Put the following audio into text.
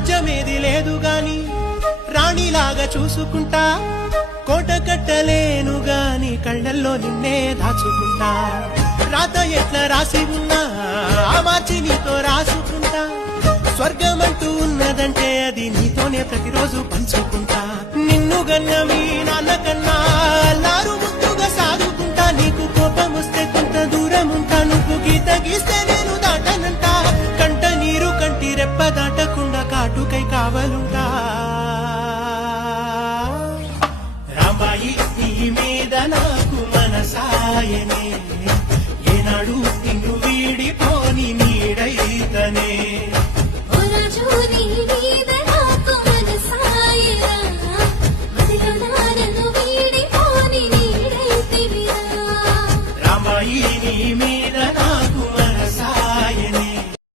రాజ్యమేది లేదు గాని రాణిలాగా చూసుకుంటా, కోట కట్టలేను గాని కళ్ళల్లో నిన్నే దాచుకుంటా. రాత ఎట్లా రాసి ఉన్నా మార్చి నీతో రాసుకుంటా, స్వర్గమంటూ ఉన్నదంటే అది నీతోనే ప్రతిరోజు పంచుకుంటా. నిన్ను గన్న మీ నాన్న కన్నా లారు ముద్దుగా సాదుకుంటా, నీకు కోపం వస్తే కొంత దూరం ఉంటా, నువ్వు గీత గీస్తే నేను దాటనంట, కంట నీరు కంటి రెప్ప దాటకుండా కాటుకై కావలుంటా. రామాయి నీ మీద నాకు మనసాయనే, ఏనాడు నిన్ను వీడిపోని నీడైతనే.